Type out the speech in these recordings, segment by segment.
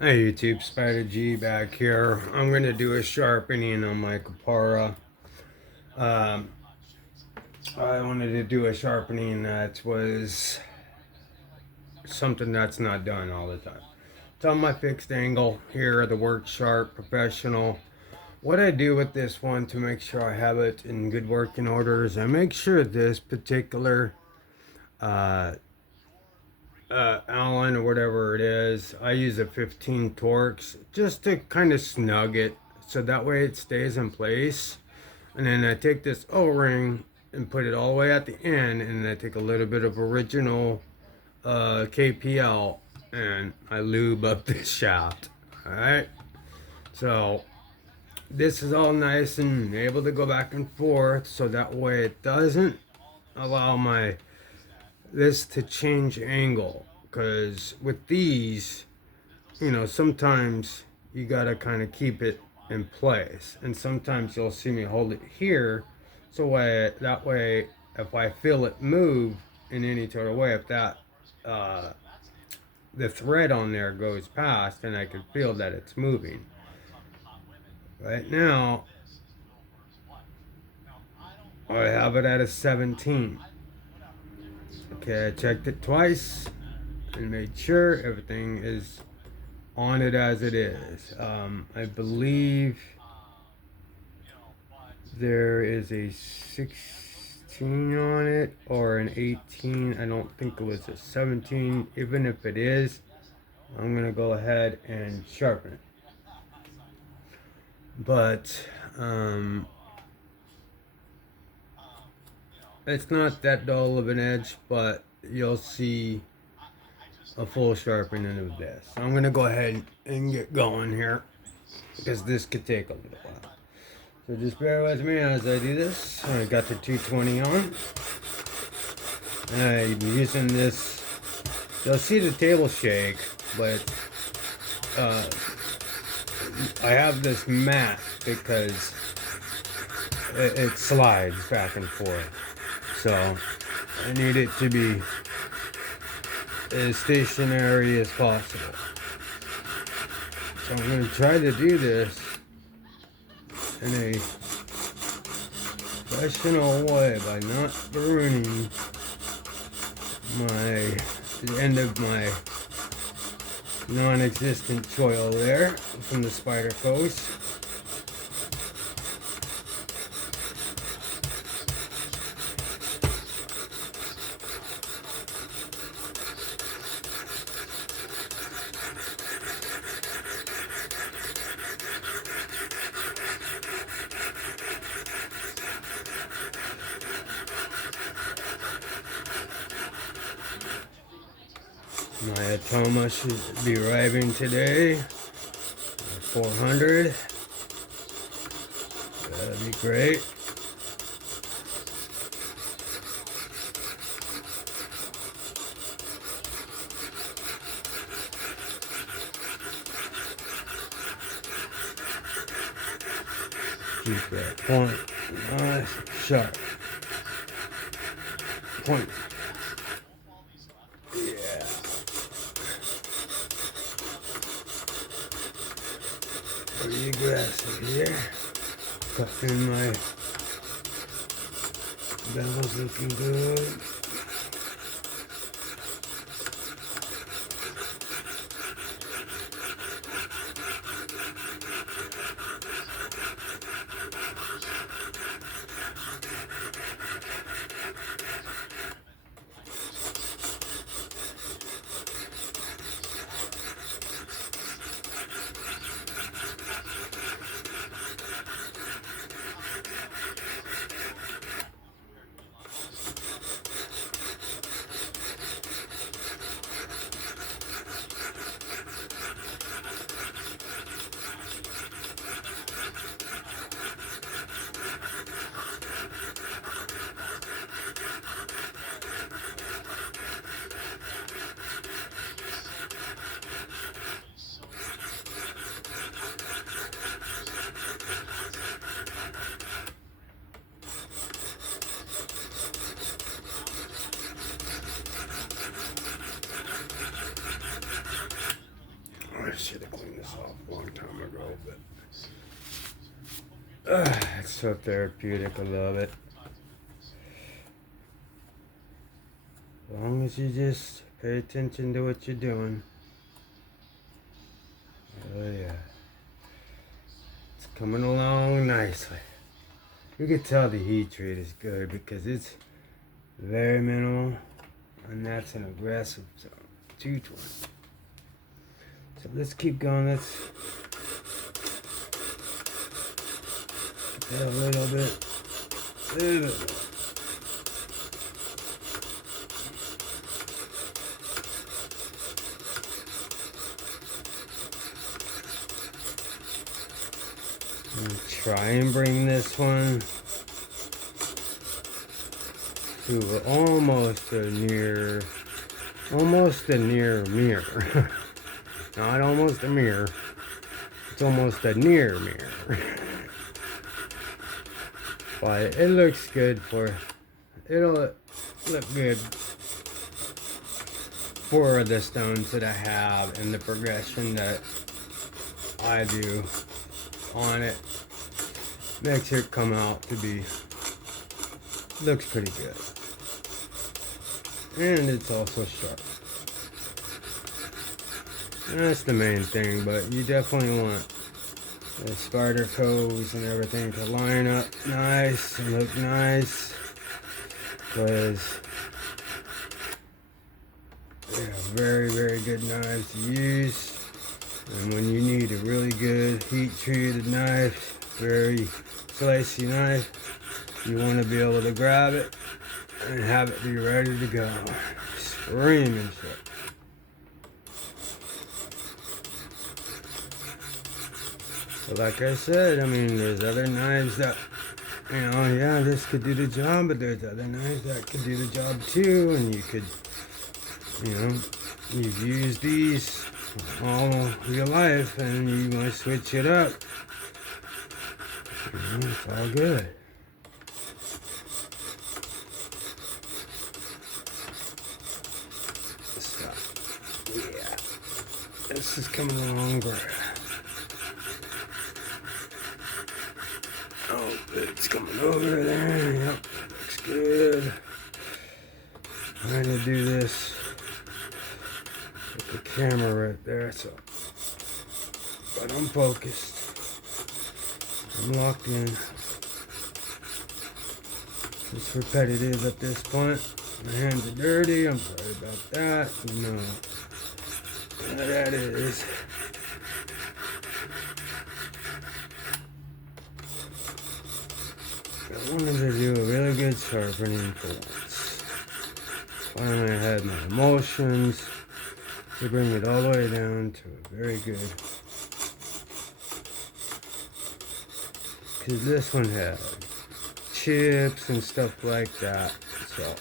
Hey YouTube, Spider G back here. I'm going to do a sharpening on my Kapara. Um, I wanted to do a sharpening that was something that's not done all the time. It's on my fixed angle here, the Work Sharp Professional. What I do with this one to make sure I have it in good working order is I make sure this particular uh, Allen or whatever it is, I use a 15 Torx just to kind of snug it so that way it stays in place. And then I take this O-ring and put it all the way at the end, and I take a little bit of original KPL and I lube up this shaft. Alright, so this is all nice and able to go back and forth, so that way it doesn't allow my this to change angle, because with these, you know, sometimes you gotta kind of keep it in place, and sometimes you'll see me hold it here, so that way if I feel it move in any sort of way, if that uh, the thread on there goes past, and I can feel that it's moving. Right now I have it at a 17. Okay, I checked it twice and made sure everything is on it as it is. I believe there is a 16 on it or an 18. I don't think it was a 17. Even if it is, I'm gonna go ahead and sharpen it. But it's not that dull of an edge, but you'll see a full sharpening of this. So I'm gonna go ahead and get going here because this could take a little while. So just bear with me as I do this. I got the 220 on. I'm using this. You'll see the table shake, but I have this mat because it slides back and forth. So I need it to be as stationary as possible. So I'm going to try to do this in a professional way by not ruining the end of my non-existent coil there from the SPYDERCO. My Atoma should be arriving today. 400. That'd be great. Keep that point nice, sharp. Point. Yeah. Pretty aggressive here. Cutting my bevel's looking good. should have cleaned this off a long time ago, but it's so therapeutic. I love it. As long as you just pay attention to what you're doing. Oh yeah. It's coming along nicely. You can tell the heat treat is good because it's very minimal, and that's an aggressive zone. 220. So let's keep going. Let's get that a little bit. Try and bring this one to almost a near mirror. Not almost a mirror. It's almost a near mirror. But it looks good it'll look good for the stones that I have and the progression that I do on it. Makes it come out to be, looks pretty good. And it's also sharp. And that's the main thing, but you definitely want the SPYDERCOs and everything to line up nice and look nice, because they're very, very good knives to use. And when you need a really good heat treated knife, very slicey knife, you want to be able to grab it and have it be ready to go. Screaming shit. But like I said, I mean, there's other knives that, you know, yeah, this could do the job, but there's other knives that could do the job too, and you could, you know, you've used these all your life and you want to switch it up. You know, it's all good. So, yeah, this is coming along great. Oh, it's coming over there. Yep, looks good. Trying to do this with the camera right there, so. But I'm focused. I'm locked in. It's repetitive at this point. My hands are dirty. I'm sorry about that. You know what that is. I wanted to do a really good sharpening for once. Finally, I had my emotions to bring it all the way down to a very good. Because this one had chips and stuff like that. So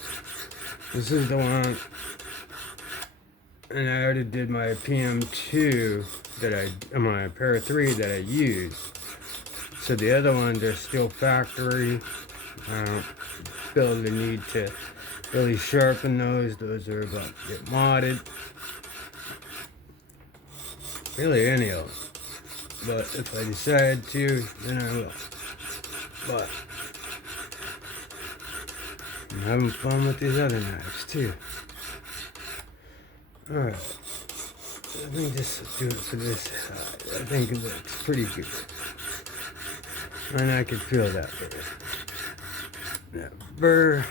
this is the one, and I already did my PM2 my Para 3 that I used. So the other one, they're still factory. I don't feel the need to really sharpen those. Those are about to get modded. Really any of them. But if I decide to, then I will. But I'm having fun with these other knives too. Alright. I think this will do it for this side. I think it looks pretty good. And I can feel that burr. That burr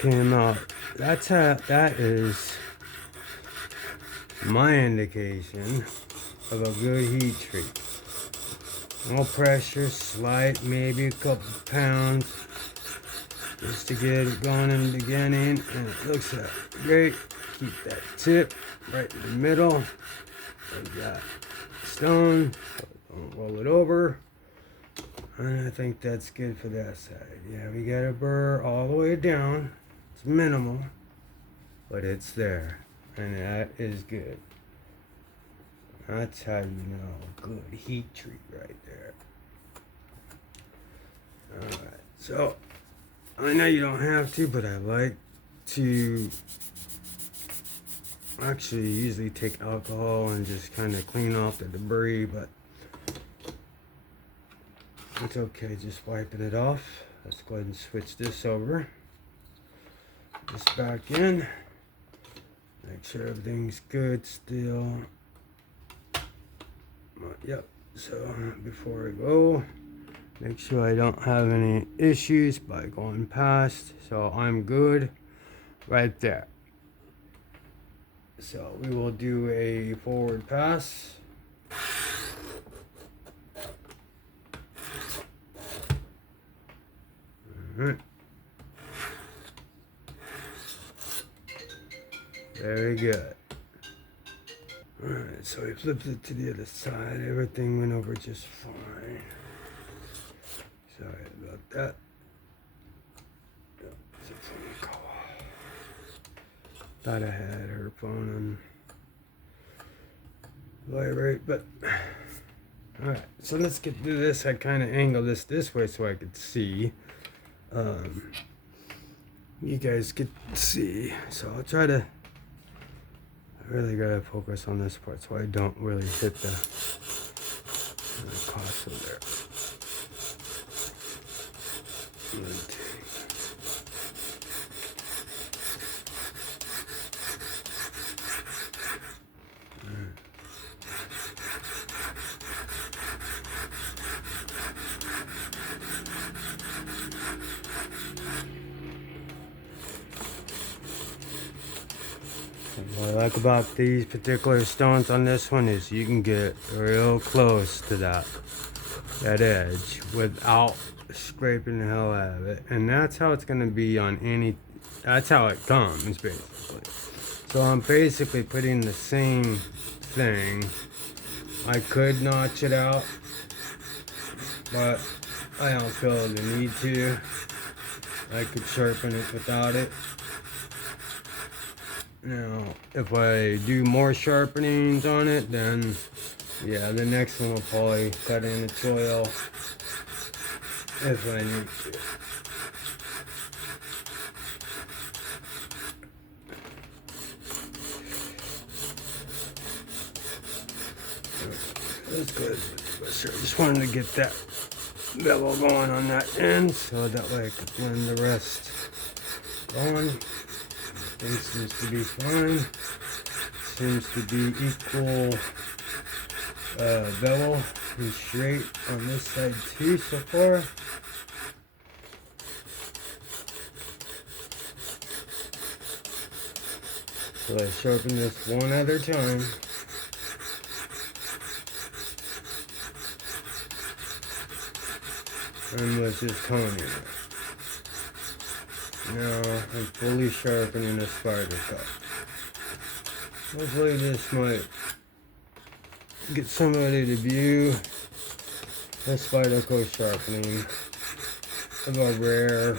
came out. That is my indication of a good heat treat. No pressure, slight, maybe a couple pounds, just to get it going in the beginning, and it looks great. Keep that tip right in the middle. We got stone, don't roll it over, and I think that's good for that side. Yeah, we got a burr all the way down. It's minimal, but it's there, and that is good. That's how you know good heat treat right there. Alright, so I know you don't have to, but I like to actually usually take alcohol and just kind of clean off the debris, but it's okay, just wiping it off. Let's go ahead and switch this over. This back in. Make sure everything's good still. Yep, so before I go, make sure I don't have any issues by going past. So I'm good right there. So we will do a forward pass. Alright. Very good. Alright, so we flipped it to the other side. Everything went over just fine. Sorry about that. It's a phone call. Thought I had her phone on vibrate, but alright, so let's get through this. I kind of angled this way so I could see. You guys could see. So I'll try to. I really gotta focus on this part so I don't really hit the cost of there. What I like about these particular stones on this one is you can get real close to that edge without scraping the hell out of it, and that's how it's going to be on any. That's how it comes basically. So I'm basically putting the same thing. I could notch it out, but I don't feel the need to. I could sharpen it without it. Now, if I do more sharpenings on it, then yeah, the next one will probably cut in the soil if I need to. That's good. Sure, I just wanted to get that bevel going on that end, so that way I could blend the rest on. Everything seems to be fine. Seems to be equal bevel and straight on this side too so far. So I sharpen this one at a time. And let's just toning it. Now I'm fully sharpening the SPYDERCO. Hopefully this might get somebody to view the SPYDERCO sharpening of a rare,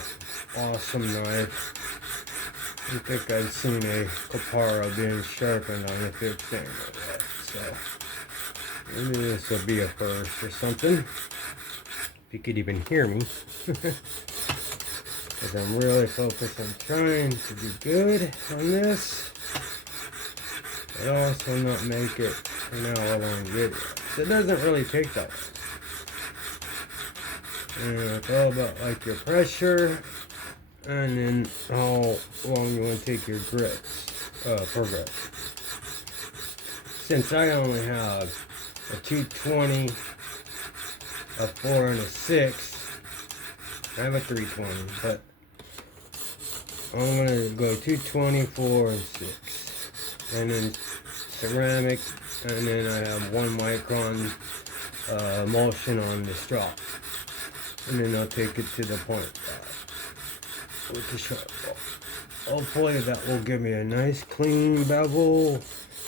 awesome knife. I think I've seen a Kapara being sharpened on a big thing like that. So maybe this will be a first or something. If you could even hear me. Because I'm really focused on trying to be good on this, but also not make it an hour-long video. So it doesn't really take that long. And it's all about like your pressure, and then how long you want to take your grips, progress. Since I only have a 220, a 4 and a 6, I have a 320, but I'm going to go 220, 4, and 6. And then ceramic, and then I have 1 micron emulsion on the straw. And then I'll take it to the point with the sharp ball. Hopefully that will give me a nice clean bevel,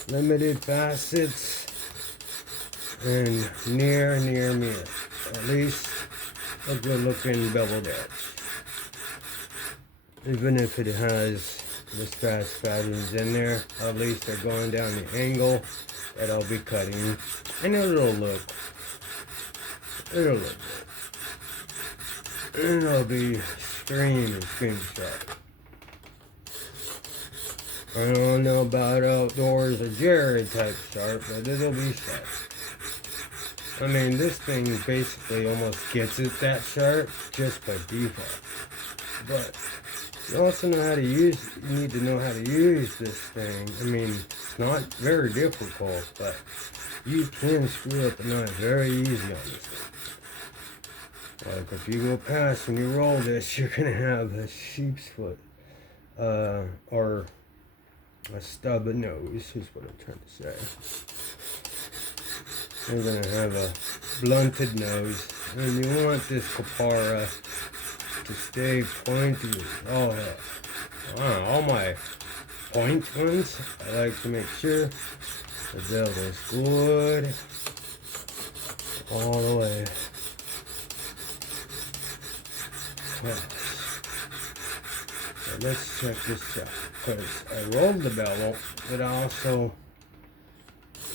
limited facets, and near mirror. At least a good looking beveled edge. Even if it has the scratch patterns in there, at least they're going down the angle that I'll be cutting, and it'll look good. And it'll be screaming sharp. I don't know about outdoors or Jared type sharp, but it'll be sharp. I mean, this thing basically almost gets it that sharp just by default. But you also know how to use, you need to know how to use this thing. I mean, it's not very difficult, but you can screw up a knife very easy on this thing. Like if you go past and you roll this, you're gonna have a sheep's foot, or a stub of nose is what I'm trying to say. You're gonna have a blunted nose, and you want this Kapara to stay pointy. Oh hell, all my point ones, I like to make sure the belt is good all the way. So let's check this out, because I rolled the bevel, but also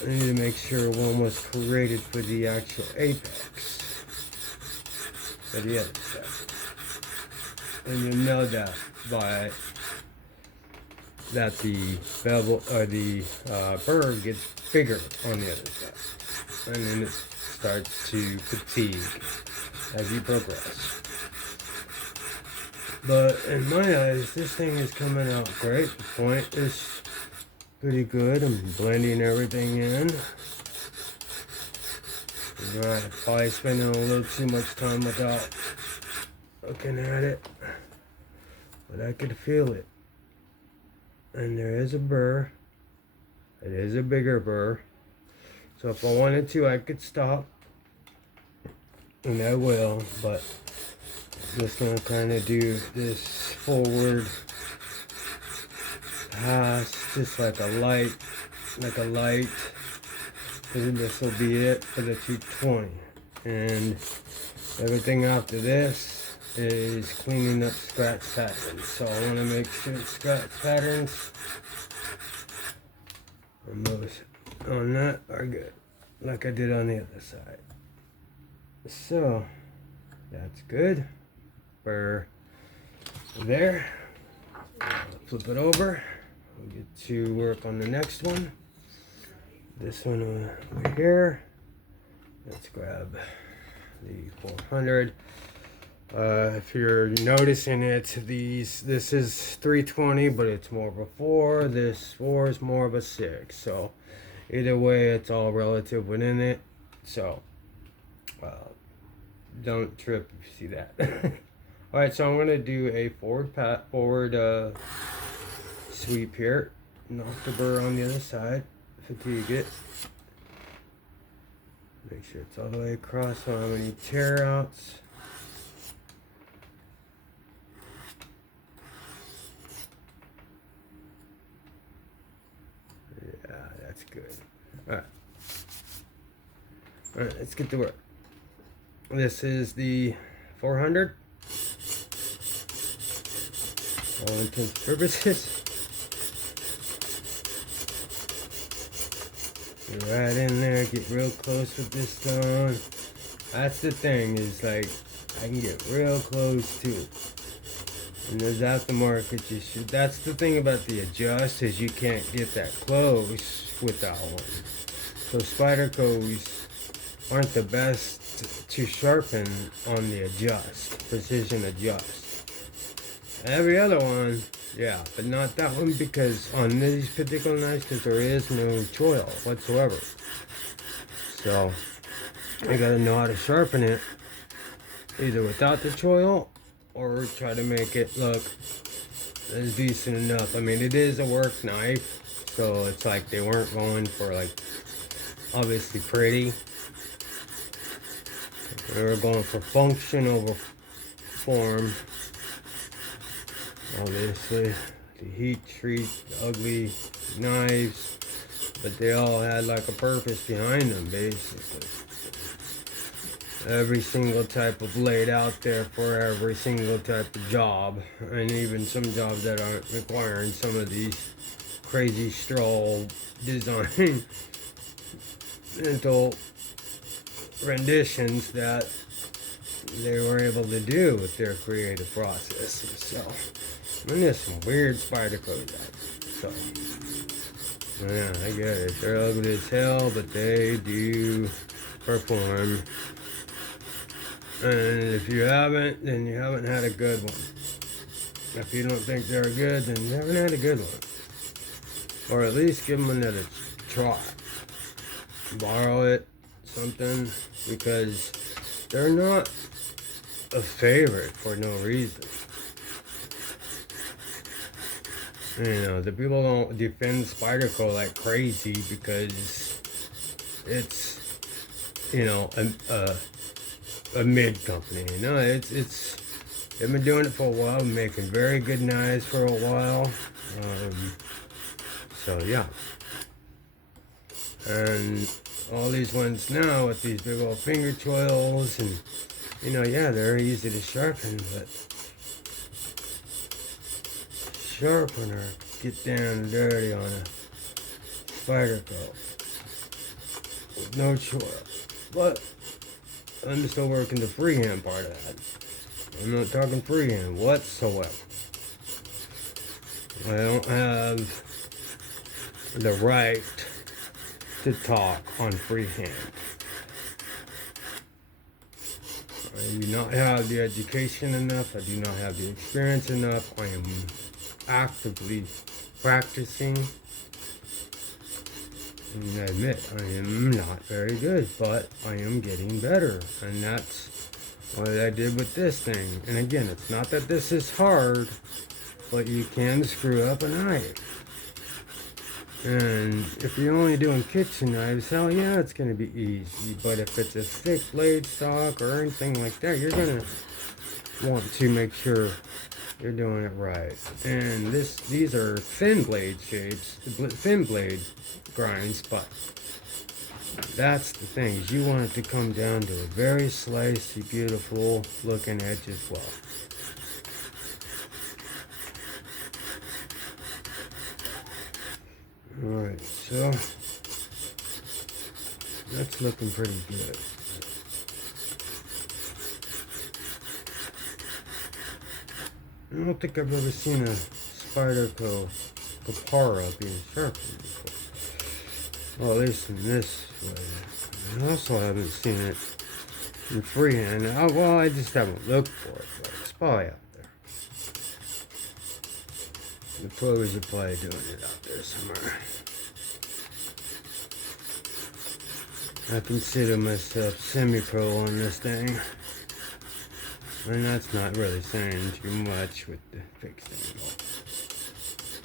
I need to make sure one was created for the actual apex for the other side. And you know that by that the bevel or the burr gets bigger on the other side, and then it starts to fatigue as you progress. But in my eyes, this thing is coming out great. The point is pretty good. I'm blending everything in. Alright, probably spending a little too much time without looking at it, but I could feel it. And there is a burr. It is a bigger burr. So if I wanted to, I could stop, and I will, but I'm just gonna kind of do this forward pass, just like a light, and this will be it for the 220. And everything after this is cleaning up scratch patterns. So I want to make sure scratch patterns and those on that are good, like I did on the other side. So that's good. We're there. Flip it over. We'll get to work on the next one. This one over here. Let's grab the 400. If you're noticing it, this is 320, but it's more of a 4. This 4 is more of a 6. So either way, it's all relative within it. So don't trip if you see that. All right, so I'm gonna do a forward sweep here. Knock the burr on the other side. Fatigue it. Make sure it's all the way across, so I don't have any tear outs. Yeah, that's good. Alright. Alright, let's get to work. This is the 400. All intents and purposes. Get right in there, get real close with this stone. That's the thing, is like I can get real close too. And there's aftermarket issue. That's the thing about the adjust, is you can't get that close with that one. So SPYDERCOs aren't the best to sharpen on the adjust, precision adjust. Every other one, yeah, but not that one, because on these particular knives, because there is no choil whatsoever. So you gotta know how to sharpen it, either without the choil or try to make it look as decent enough. I mean, it is a work knife, so it's like they weren't going for like obviously pretty. They were going for function over form. Obviously, the heat treat, the ugly knives, but they all had like a purpose behind them, basically. Every single type of blade out there for every single type of job, and even some jobs that aren't requiring some of these crazy stroll design mental renditions that they were able to do with their creative process. So, and there's some weird SPYDERCO guys. So, yeah, I get it. They're ugly as hell, but they do perform. And if you haven't, then you haven't had a good one. If you don't think they're good, then you haven't had a good one. Or at least give them another try. Borrow it, something, because they're not a favorite for no reason. You know, the people don't defend SPYDERCO like crazy because it's, you know, a mid company. No, it's they've been doing it for a while, making very good knives for a while. So yeah, and all these ones now with these big old finger choils, and you know, yeah, they're easy to sharpen, but sharpener get down dirty on a SPYDERCO with no choil. But I'm still working the freehand part of that. I'm not talking freehand whatsoever. I don't have the right to talk on freehand. I do not have the education enough. I do not have the experience enough. I am actively practicing. And I admit, I am not very good, but I am getting better. And that's what I did with this thing. And again, it's not that this is hard, but you can screw up a knife. And if you're only doing kitchen knives, hell yeah, it's going to be easy. But if it's a thick blade stock or anything like that, you're going to want to make sure you're doing it right. And these are thin blade shapes, thin blade grinds, but that's the thing, is you want it to come down to a very slicey, beautiful looking edge as well. Alright, so that's looking pretty good. I don't think I've ever seen a SPYDERCO Kapara being sharpened before. Well, at least in this way. I also haven't seen it in freehand. Well, I just haven't looked for it, but it's probably out there. The pros are probably doing it out there somewhere. I consider myself semi-pro on this thing. And that's not really saying too much with the fixing.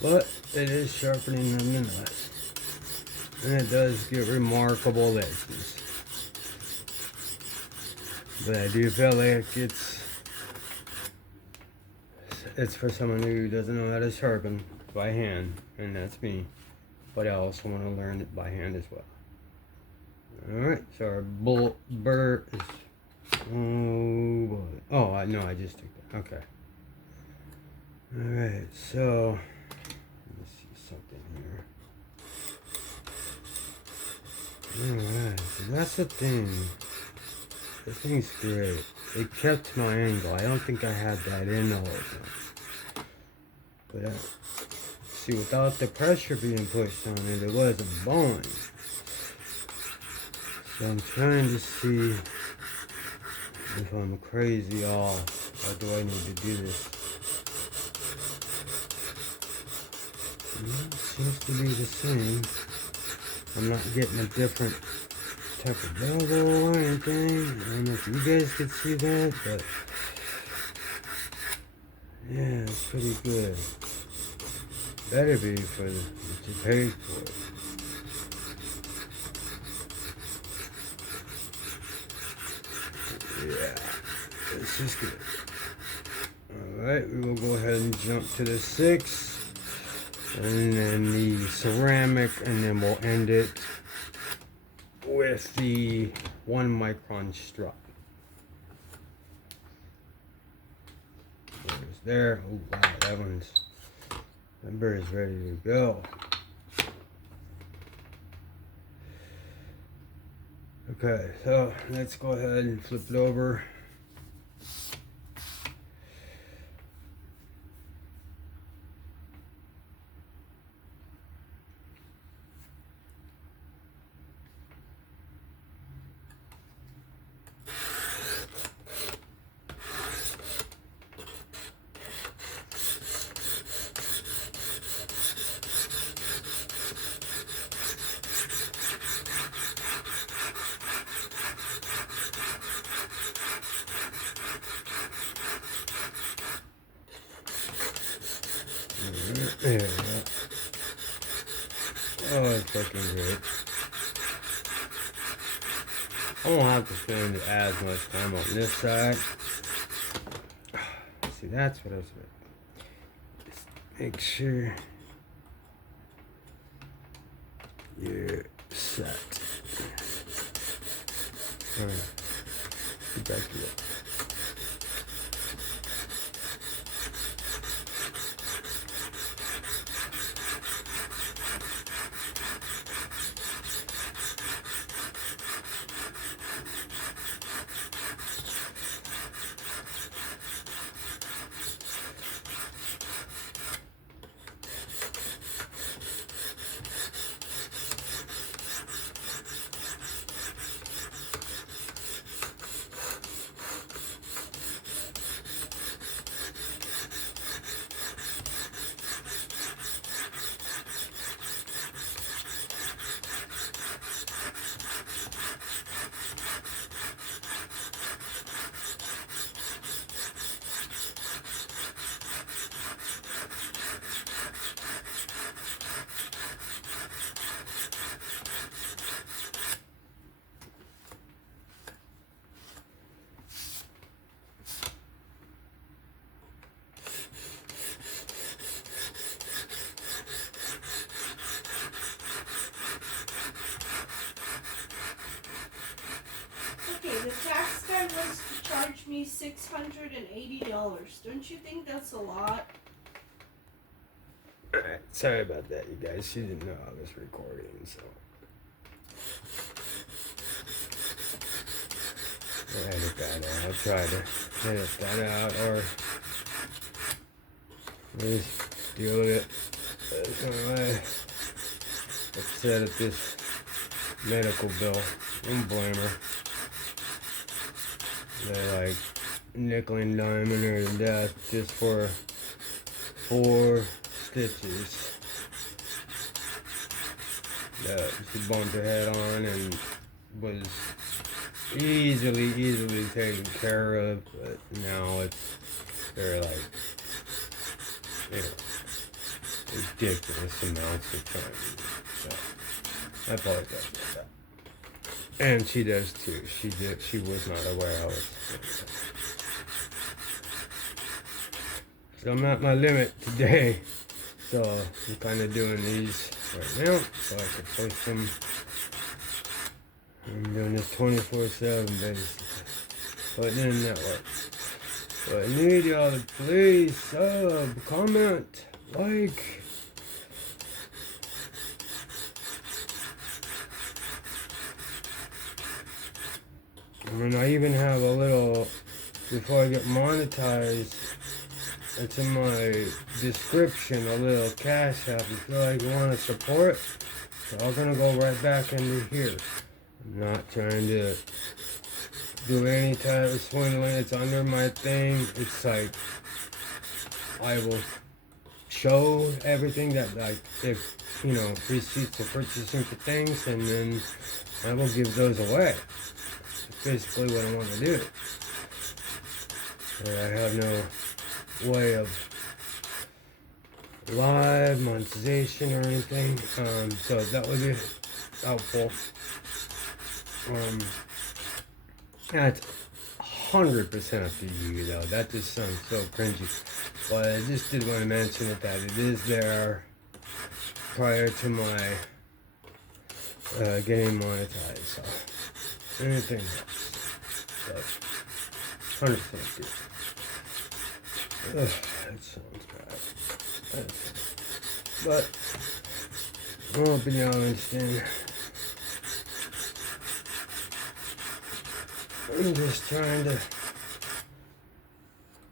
But it is sharpening nonetheless. And it does get remarkable edges. But I do feel like it's for someone who doesn't know how to sharpen by hand, and that's me. But I also want to learn it by hand as well. Alright, so our burr is... Oh boy. Oh, no, I just took that. Okay. Alright, so... Let me see something here. Alright, so that's the thing. The thing's great. It kept my angle. I don't think I had that in the whole time. But see, without the pressure being pushed on it, it wasn't bowing. So I'm trying to see if I'm crazy off. How do I need to do this? It seems to be the same. I'm not getting a different type of bevel or anything. I don't know if you guys could see that, but yeah, it's pretty good. Better be for what you paid for it. Yeah, this is good. Alright, we will go ahead and jump to the 6, and then the ceramic, and then we'll end it with the 1 micron strut. There's there. Oh wow, that bird is ready to go. Okay, so let's go ahead and flip it over. There we go. Oh, it's looking great. I won't have to spend as much time on this side. See, that's what I was doing. Just make sure you're set. Alright, get back to it. The tax guy wants to charge me $680. Don't you think that's a lot? Alright, sorry about that, you guys. She didn't know I was recording, so. I'll edit that out. I'll try to edit that out, or just deal with it. I'm upset at this medical bill. Don't blame her. They're like nickel and diming her to death just for 4 stitches that she bumped her head on and was easily taken care of, but now they're like, you know, ridiculous amounts of time. So I apologize about that. And she does too. She was not aware I was. So I'm at my limit today. So I'm kind of doing these right now, so I can post them. I'm doing this 24/7 basically. Putting in network. So I need y'all to please sub, comment, like. And I even have a little, before I get monetized, it's in my description, a little cash app. If you feel like you want to support, it's all going to go right back into here. I'm not trying to do any type of swindling. It's under my thing. It's like, I will show everything that, like, if, you know, receipts for purchasing for things, and then I will give those away. Basically what I want to do. I have no way of live monetization or anything, so that would be helpful. That's 100% up to you though. That just sounds so cringy. But I just did want to mention it, that it is there prior to my getting monetized. So anything else. So 100% good. Ugh, that sounds bad. But I'm hoping y'all understand. I'm just trying to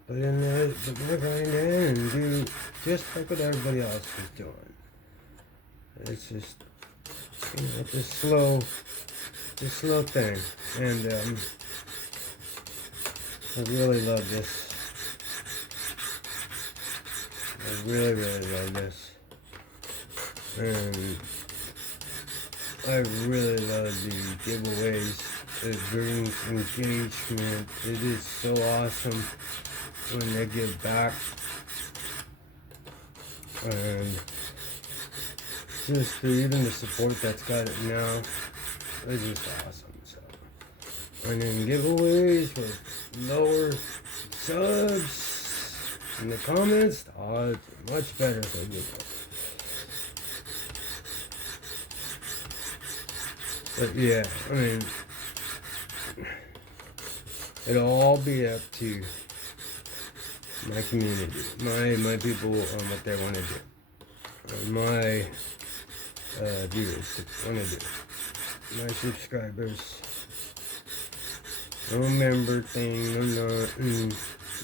put in there, put my grind in, and do just like what everybody else is doing. It's just, you know, it's a slow thing, and I really love this. I really love this, and I really love the giveaways, the brings engagement. It is so awesome when they give back. And just for even the support that's got it now, it's just awesome. So, and then giveaways with lower subs in the comments. Oh, it's much better if I give it. But yeah, I mean, it'll all be up to my community, my people on what they want to do, my viewers want to do, my subscribers. No member thing, no nothing.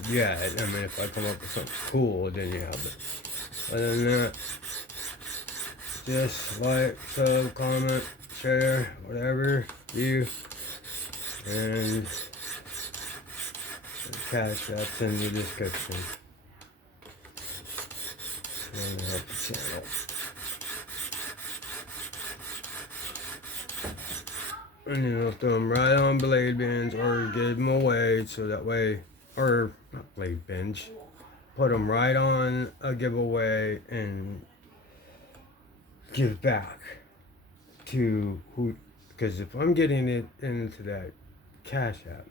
Yeah, I mean, if I come up with something cool, then yeah. But other than that, just like, sub, comment, share, whatever, view, and the cash app's in the description. And help the channel. And then I'll throw them right on blade bins or give them away so that way, or not blade bins, put them right on a giveaway and give back to who, because if I'm getting it into that cash app,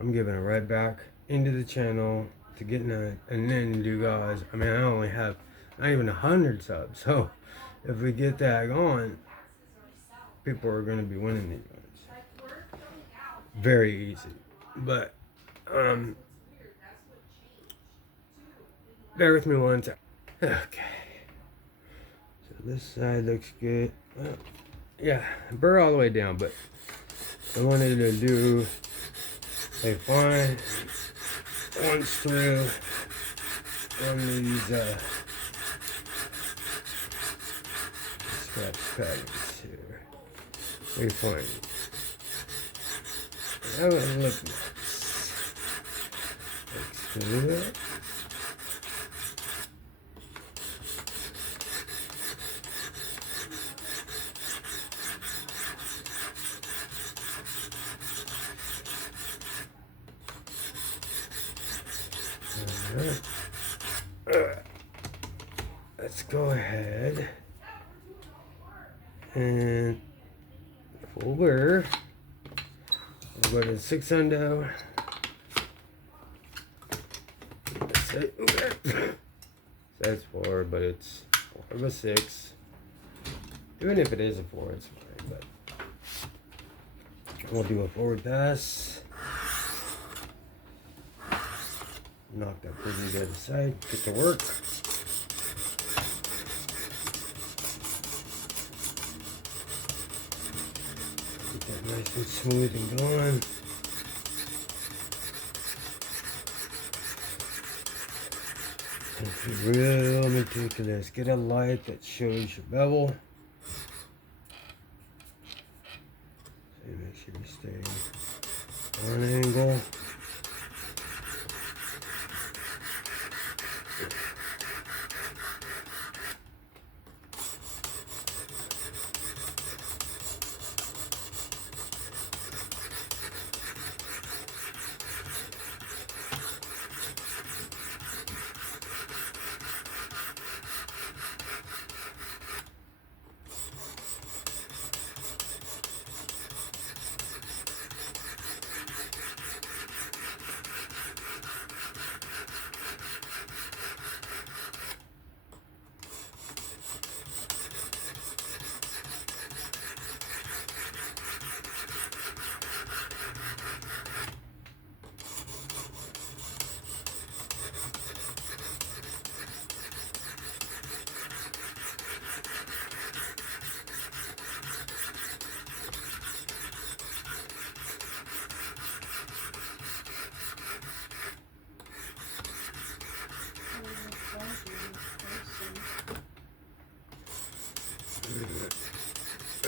I'm giving it right back into the channel to get that, and then you guys, I mean, I only have not even 100 subs, so if we get that going, people are going to be winning these ones. Very easy, but bear with me one second. Okay, so this side looks good. Well, yeah, burr all the way down, but I wanted to do a fine once through on these scratch patterns here. Very fine. That would look nice. Let's do that. Alright. Let's go ahead and full burr. We'll go to 6 hundo. That's it. Says 4, but it's 4 of a 6. Even if it is a 4, it's fine. But we'll do a forward pass. Knock that pretty good aside. Get to work. Get that nice and smooth and going. And be real meticulous. Get a light that shows your bevel. So make sure you stay on angle.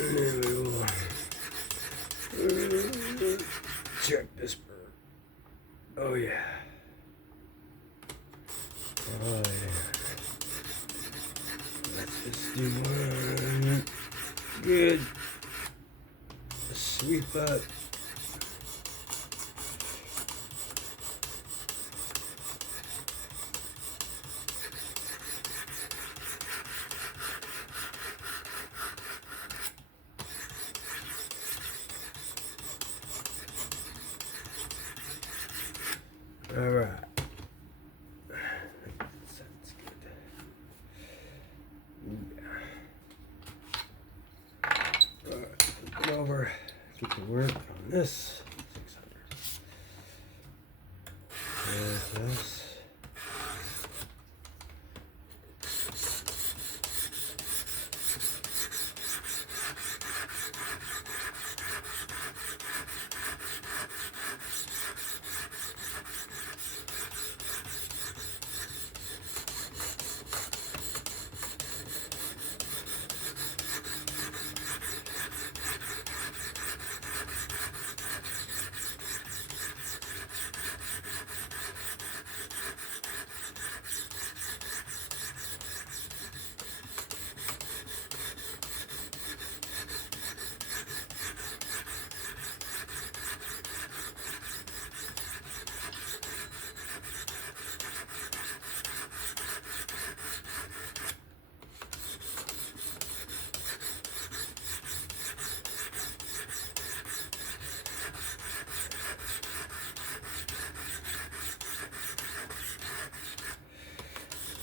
And then we'll check this bird. Oh yeah. Oh yeah. Let's just do one good sweep up. Alright. That's good. Alright, flip it over. Get to work on this. 600. There's this.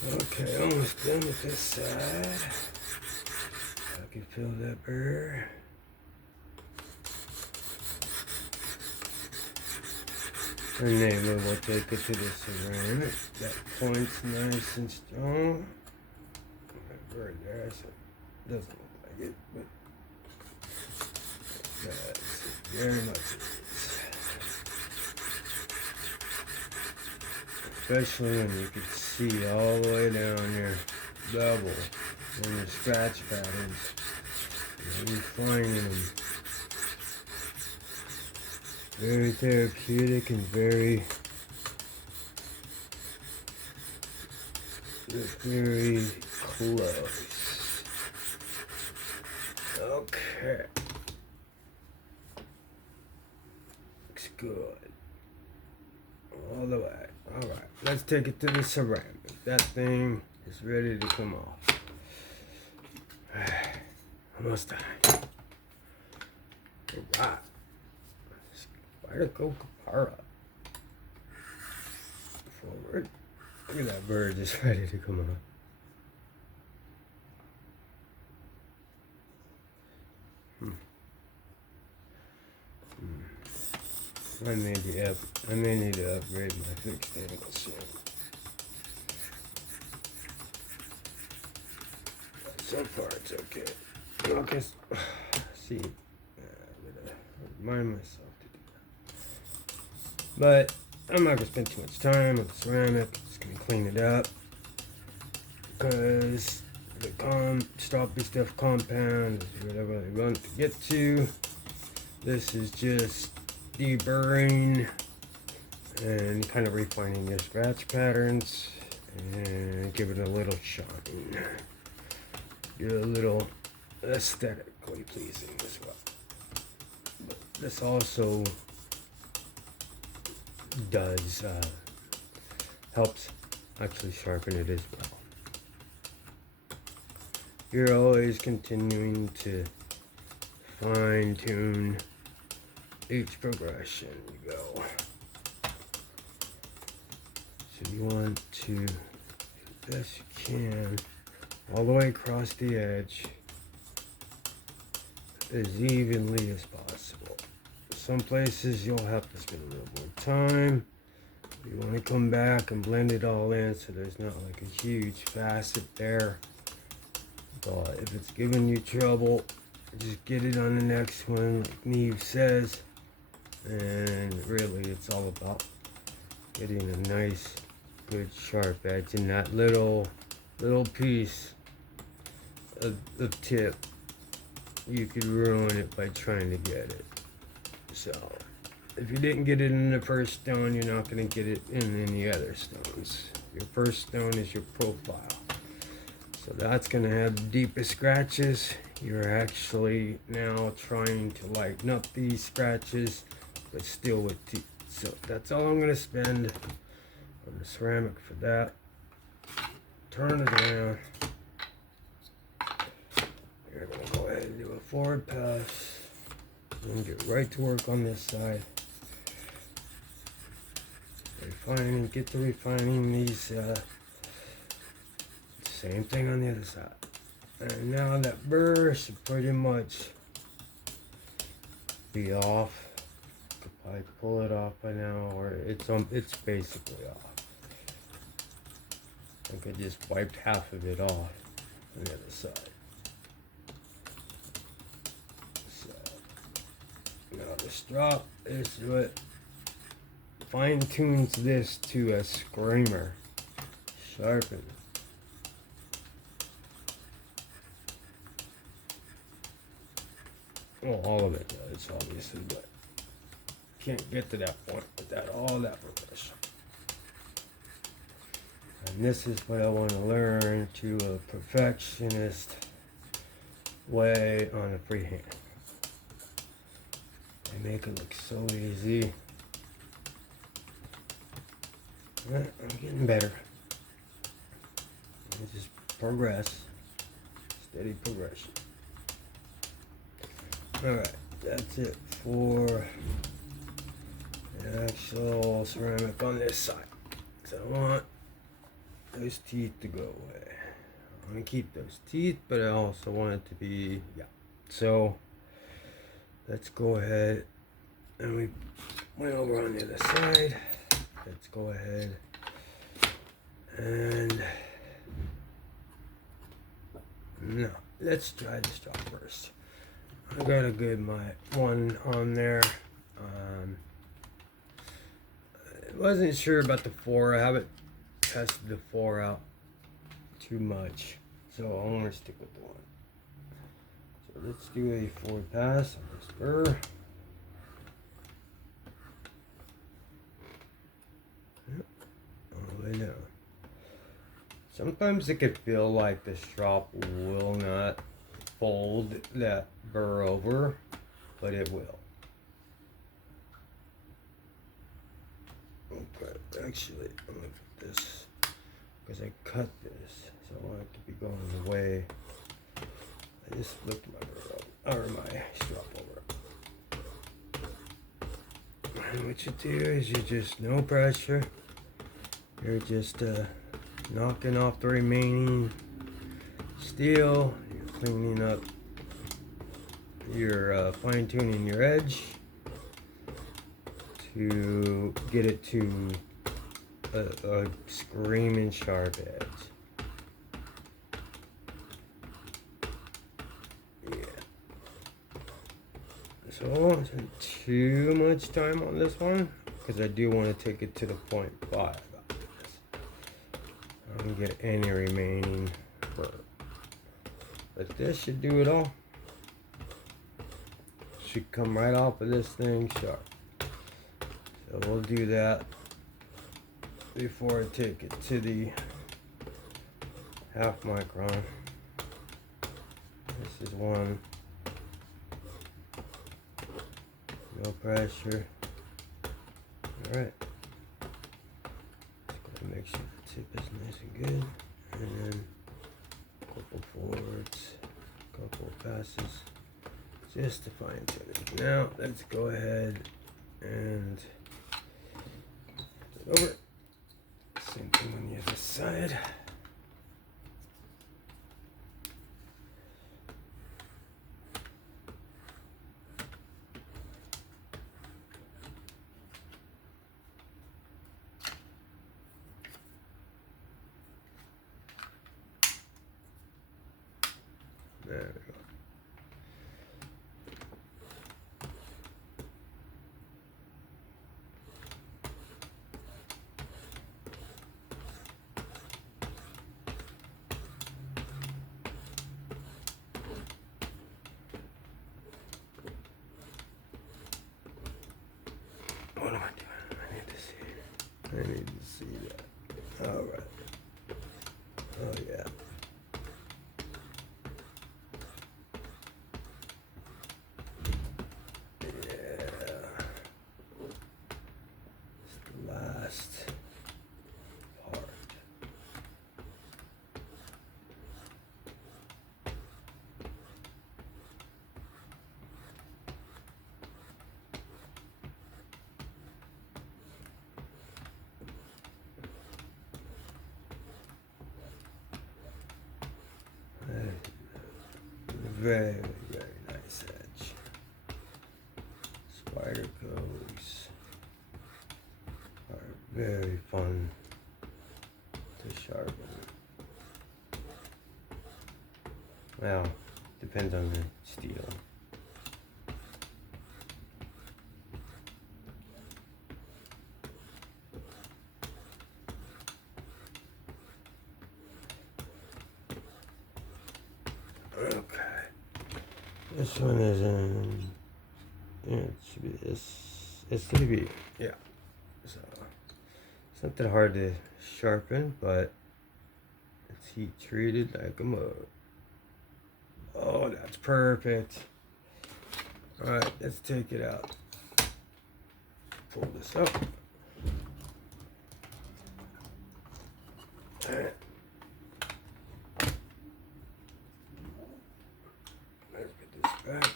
Okay, almost done with this side. I can feel that burr. And then we'll take it to the ceramic. That point's nice and strong. That burr there, so it doesn't look like it, but that's very much it is. Especially when you can see all the way down your bevel and your scratch patterns. You're finding them very therapeutic and very close. Okay. Looks good. All the way. Alright, let's take it to the ceramic. That thing is ready to come off. Almost done. Alright. SPYDERCO Kapara. Forward. Look at that bird just ready to come off. I may need to upgrade my fixed angle soon. So far it's okay. Okay, see, I'm gonna remind myself to do that. But I'm not gonna spend too much time on the ceramic. I'm just gonna clean it up because the stroppy stuff compound is whatever I want to get to. This is just deburring and kind of refining your scratch patterns and give it a little shine. Get a little aesthetically pleasing as well. But this also does helps actually sharpen it as well. You're always continuing to fine tune each progression you go. So you want to do the best you can all the way across the edge as evenly as possible. Some places you'll have to spend a little more time. You want to come back and blend it all in so there's not like a huge facet there. But if it's giving you trouble, just get it on the next one, like Neve says. And really it's all about getting a nice good sharp edge in that little piece of tip. You could ruin it by trying to get it. So if you didn't get it in the first stone, you're not going to get it in any other stones. Your first stone is your profile, so that's going to have the deepest scratches. You're actually now trying to lighten up these scratches but still with teeth. So that's all I'm going to spend on the ceramic for that. Turn it around. You're going to go ahead and do a forward pass and get right to work on this side. get to refining these, same thing on the other side. And now that burr should pretty much be off. Could probably pull it off by now, or it's basically off. I think I just wiped half of it off on the other side. So now this drop is what fine tunes this to a screamer. Sharpen. Well, all of it does, obviously, but can't get to that point without all that progression. And this is what I want to learn to a perfectionist way on a freehand. They make it look so easy. But I'm getting better. I just progress. Steady progression. Alright, that's it for the actual ceramic on this side. So I want those teeth to go away. I want to keep those teeth, but I also want it to be, yeah. So let's go ahead, and we went over on the other side. Let's go ahead and no, let's try this drop first. I got a good one on there. I wasn't sure about the 4. I haven't tested the 4 out too much, so I want to stick with the 1. So let's do a forward pass on this burr. Yep, all the way down. Sometimes it could feel like the strop will not fold that burr over, but it will. Okay, actually, I'm gonna put this because I cut this, so I want it to be going away. I just flipped my burr over, or my strap over. And what you do is you just no pressure. You're just knocking off the remaining steel. You're cleaning up. You're fine tuning your edge to get it to a screaming sharp edge. Yeah. So I won't spend too much time on this one because I do want to take it to the 0.5. I don't get any remaining burr. But this should do it all. Should come right off of this thing sharp. So we'll do that before I take it to the 0.5 micron. This is 1. No pressure. Alright. Just gotta make sure the tip is nice and good. And then a couple forwards, a couple passes. Just to fine tune it. Now let's go ahead and flip it over. Same thing on the other side. There we go. What am I doing? I need to see. I need to see that. All right. Oh yeah. Last part. very, very nice edge. SPYDERCOs are very fun to sharpen. Well, depends on the steel. Okay. This one is in, yeah, it should be S30v. Yeah. So, something hard to sharpen, but it's heat treated like a mug. Oh, that's perfect. Alright, let's take it out. Pull this up. Alright. Let's get this back.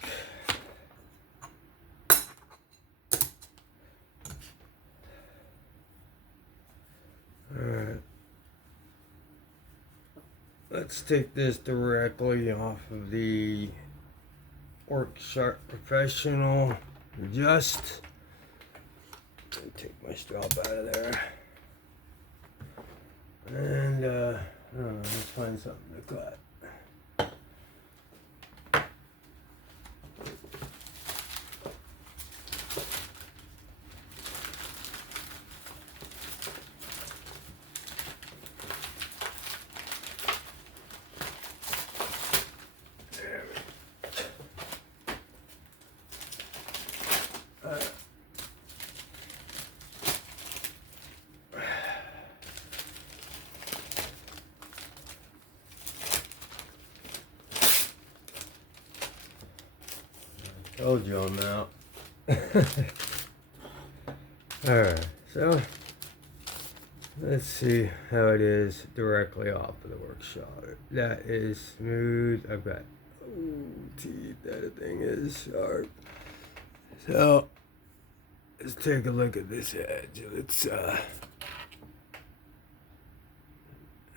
Alright. Let's take this directly off of the Work Sharp Professional. Just take my strap out of there. And I don't know, let's find something to cut. Told you I'm out. Alright, so let's see how it is directly off of the workshop. That is smooth. I've got teeth. That thing is sharp. So let's take a look at this edge. Let's a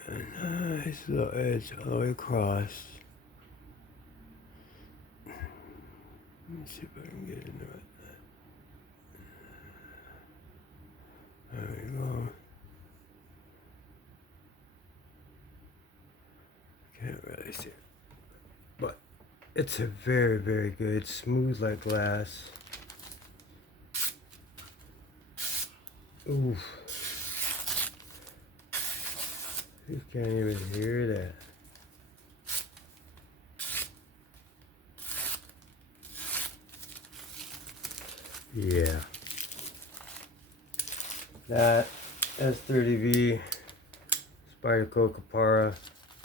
nice little edge all the way across. Let me see if I can get it in the right. There we go. Can't really see it. But it's a very, very good, smooth like glass. Oof. You can't even hear that. Yeah. That S30v SPYDERCO Kapara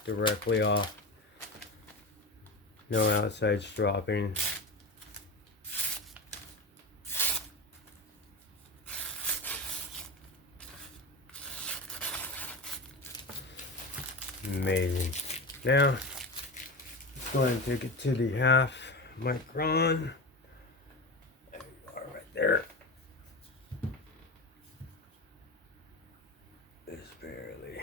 directly off. No outside stropping. Amazing. Now, let's go ahead and take it to the half micron. There you are, right there. Just barely.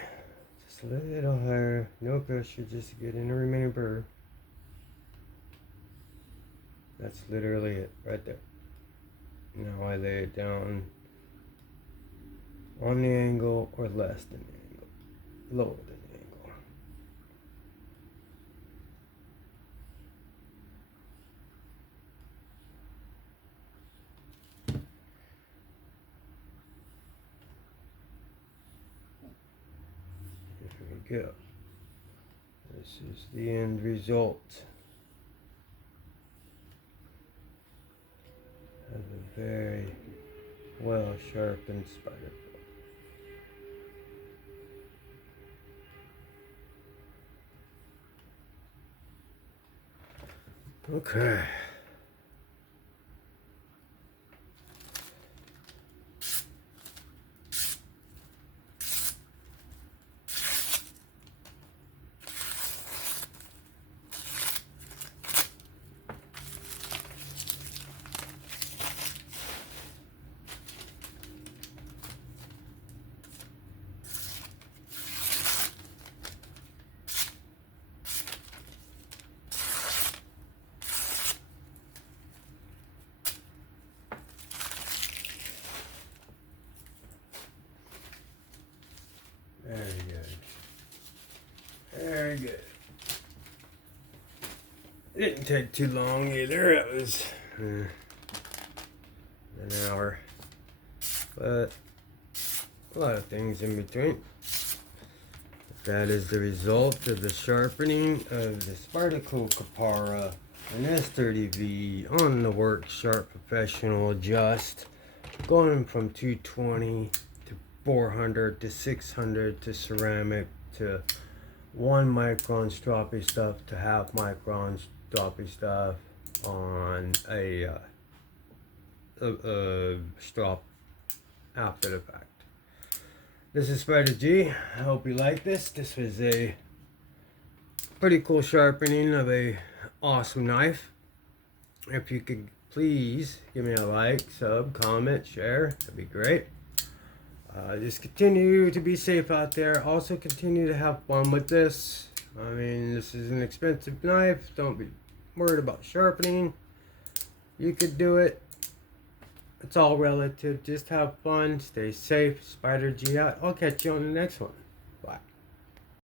Just a little higher. No pressure, just to get in the remaining burr. That's literally it, right there. Now I lay it down on the angle or less than the angle. Lower than the angle. There we go. This is the end result of a very well sharpened spider. Okay. Didn't take too long either. It was an hour. But a lot of things in between. That is the result of the sharpening of the SPYDERCO Kapara and S30v on the Work Sharp Professional Adjust, going from 220 to 400 to 600 to ceramic to 1 micron stroppy stuff to half micron stroppy stuff on a strop after the fact. This is Spider G. I hope you like this. This was a pretty cool sharpening of a awesome knife. If you could please give me a like, sub, comment, share, that'd be great. Just continue to be safe out there. Also continue to have fun with this. I mean, this is an expensive knife. Don't be worried about sharpening. You could do it. It's all relative. Just have fun. Stay safe. Spider G out. I'll catch you on the next one. Bye.